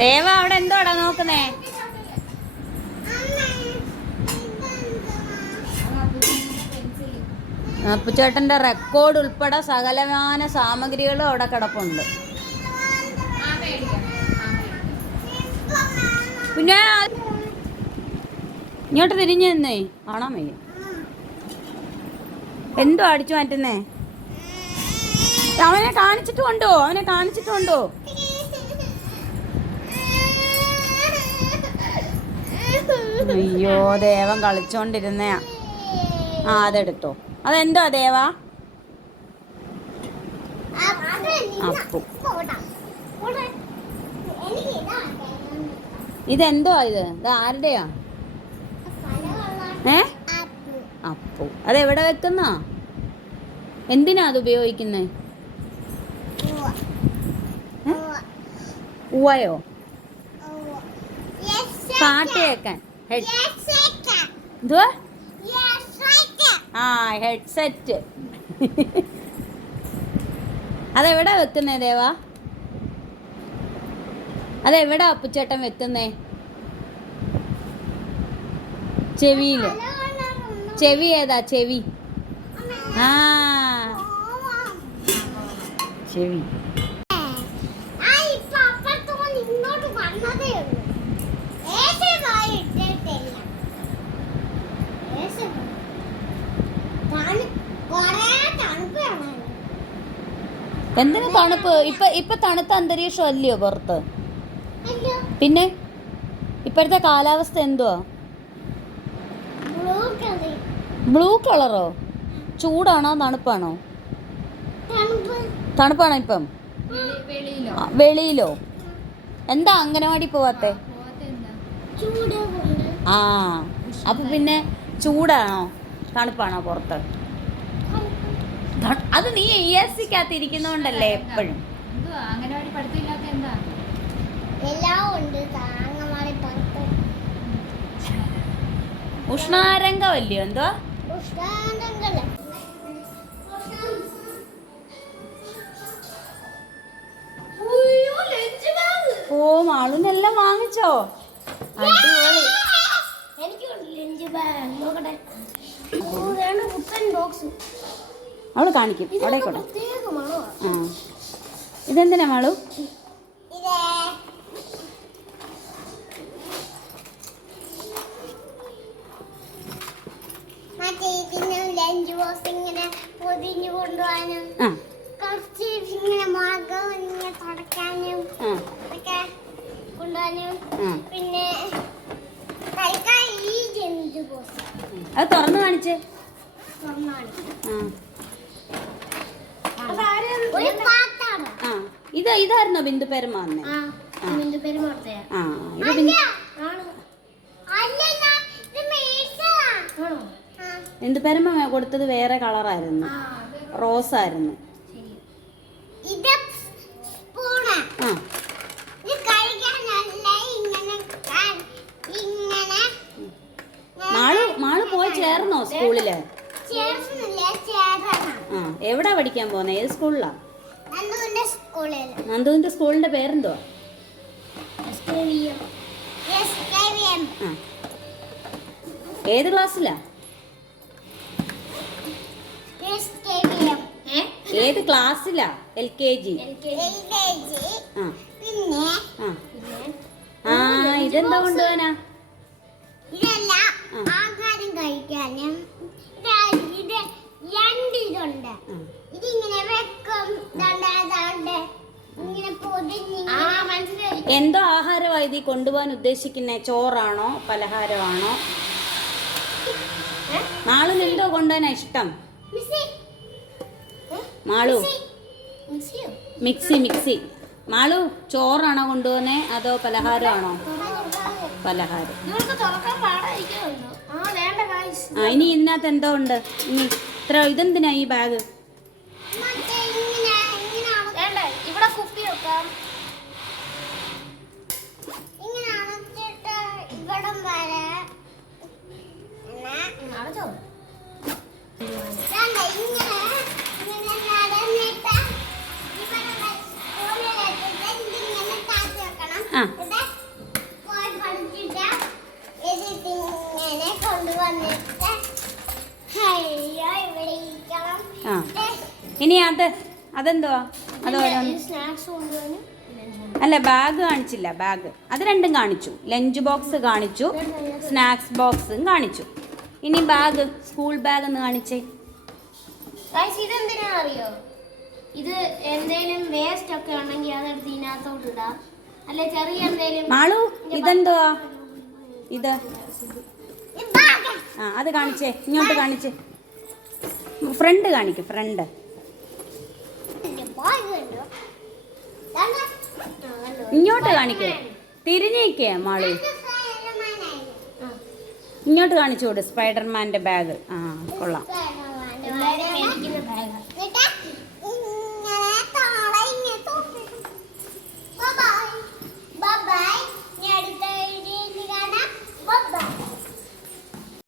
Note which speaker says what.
Speaker 1: ദേവ അവിടെ എന്തോടാ നോക്കുന്നേ? ചേട്ടന്റെ റെക്കോർഡ് ഉൾപ്പെടെ സകലമാന സാമഗ്രികളും അവിടെ കിടപ്പുണ്ട്. പിന്നെ ഇങ്ങോട്ട് തിരിഞ്ഞു നിന്നേ. കാണാൻ വയ്യ. എന്തോ അടിച്ചു മാറ്റുന്നേ? അവനെ കാണിച്ചിട്ടുണ്ടോ അവനെ കാണിച്ചിട്ടുണ്ടോ അയ്യോ ദേവൻ കളിച്ചോണ്ടിരുന്നയാ. ആ അതെടുത്തോ. അതെന്തോ ദേവ? അപ്പു. ഇതെന്തോ ഇത്? ഇത് ആരുടെയാ? ഏ? അപ്പു. അതെവിടെ വെക്കുന്ന? എന്തിനാ അത് ഉപയോഗിക്കുന്നേ? ഉവയോ പാട്ട് കേൾക്കാൻ. എന്തുവാ? ആ ഹെഡ്സെറ്റ് അതെവിടെ വെക്കുന്നേ ദേവാ? അതെവിടെ അപ്പുച്ചേട്ടൻ വെക്കുന്നേ? ചെവിയിൽ ചെവി ഏതാ? ചെവി. ആ. ചെവി. എന്തിനു തണുപ്പ്? ഇപ്പൊ ഇപ്പൊ തണുത്ത അന്തരീക്ഷം അല്ലയോ പുറത്ത്? പിന്നെ? ഇപ്പോഴത്തെ കാലാവസ്ഥ എന്തുവാ?
Speaker 2: ബ്ലൂ
Speaker 1: കളറോ ചൂടാണോ തണുപ്പാണോ?
Speaker 2: തണുപ്പ്.
Speaker 1: തണുപ്പാണോ ഇപ്പം? വെളിയിലോ? എന്താ അംഗനവാടി പോവാത്തെ? ആ അപ്പൊ പിന്നെ ചൂടാണോ? തണുപ്പാണോ പുറത്ത്? അത് നീ ഇ എസ് സിക്കകത്ത് ഇരിക്കുന്നോണ്ടല്ലേ എപ്പോഴും.
Speaker 3: അംഗനവാടി പഠിത്തമില്ലാത്ത എന്താ?
Speaker 2: എല്ലാം ഉണ്ട്
Speaker 1: ഉഷ്ണാരംഗമല്ലയോ എന്തോ
Speaker 2: ഉഷ്ണാന്തങ്ങൾ
Speaker 1: ഓ മാളുനെല്ലാം വാങ്ങിച്ചോ? അടിപൊളി.
Speaker 2: എനിക്ക് ലഞ്ച് ബാഗ്. നോക്കട്ടെ. ബോക്സ്.
Speaker 1: അവൾ കാണിക്കും. അവിടെ കൂടെ ആ. ഇതെന്തിനാ മാളു?
Speaker 2: മറ്റേ ഇതിന് ലഞ്ച് ബോക്സ് ഇങ്ങനെ പൊതിഞ്ഞു കൊണ്ടുപോകാനും
Speaker 1: ആ ഇത് ഇതായിരുന്നോ ബിന്ദു പെരുമ അന്ന്
Speaker 2: ആ.
Speaker 1: ഇത് ബിന്ദു പെരുമ കൊടുത്തത് വേറെ കളറായിരുന്നു. റോസ് ആയിരുന്നു മാൾ മാൾ പോയി ചേർന്നോ സ്കൂളിൽ? എവിടാ പഠിക്കാൻ പോന്നെ? ഏത് സ്കൂളിലാ?
Speaker 2: നന്ദുവിന്റെ
Speaker 1: സ്കൂളിന്റെ പേരെന്തോ ഏത് ക്ലാസ്സിലാ? ഏത് ക്ലാസ്സിലാ? L K G. ആ.
Speaker 2: പിന്നെ?
Speaker 1: ആ. ആ ഇതെന്താ കൊണ്ടുപോകാനാ
Speaker 2: ഇതെല്ലാം ആഹാരം കഴിക്കാനും. രണ്ട് ഇതുണ്ട്. ഇതിങ്ങനെ വെക്കും.
Speaker 1: എന്തോ ആഹാരമായി നീ കൊണ്ടുപോകാൻ ഉദ്ദേശിക്കുന്നേ? ചോറാണോ പലഹാരമാണോ? മാളുന് എന്തോ കൊണ്ടുപോകാനാ ഇഷ്ടം? മാളു. Mixie mixie. മാളു ചോറാണോ കൊണ്ടുപോകുന്നേ? അതോ പലഹാരമാണോ? പലഹാരം.
Speaker 2: ആ
Speaker 1: ഇനി ഇതിനകത്ത് എന്തോ ഉണ്ട്? ഇനി ഇത്ര ഇതെന്തിനാ ഈ ബാഗ് ഇനി അത് അതെന്തുവാ? അത് അല്ല ബാഗ് കാണിച്ചില്ല ബാഗ്. അത് രണ്ടും കാണിച്ചു. ലഞ്ച് ബോക്സ് കാണിച്ചു സ്നാക്സ് ബോക്സും കാണിച്ചു. ഇനി ബാഗ് സ്കൂൾ ബാഗ് എന്ന് കാണിച്ചേ.
Speaker 3: ഇതെന്തിനാ അറിയോ? ഇത് എന്തെങ്കിലും വേസ്റ്റ് ഒക്കെ ഉണ്ടെങ്കിൽ അതെടുത്ത് ഇതിനകത്തോട്ട് ഇടാം. അല്ലെ ചെറിയ എന്തേലും?
Speaker 1: മാളു ഇതെന്തുവാ? ഇത്. ആ അത് കാണിച്ചേ. ഇങ്ങോട്ട് കാണിച്ചേ. ഫ്രണ്ട് കാണിക്കും ഫ്രണ്ട്. ഇങ്ങോട്ട് കാണിക്കേ. തിരിഞ്ഞേക്കേ മാളു. ഇങ്ങോട്ട് കാണിച്ചു കൊടു സ്പൈഡർമാന്റെ ബാഗ്. ആ കൊള്ളാം.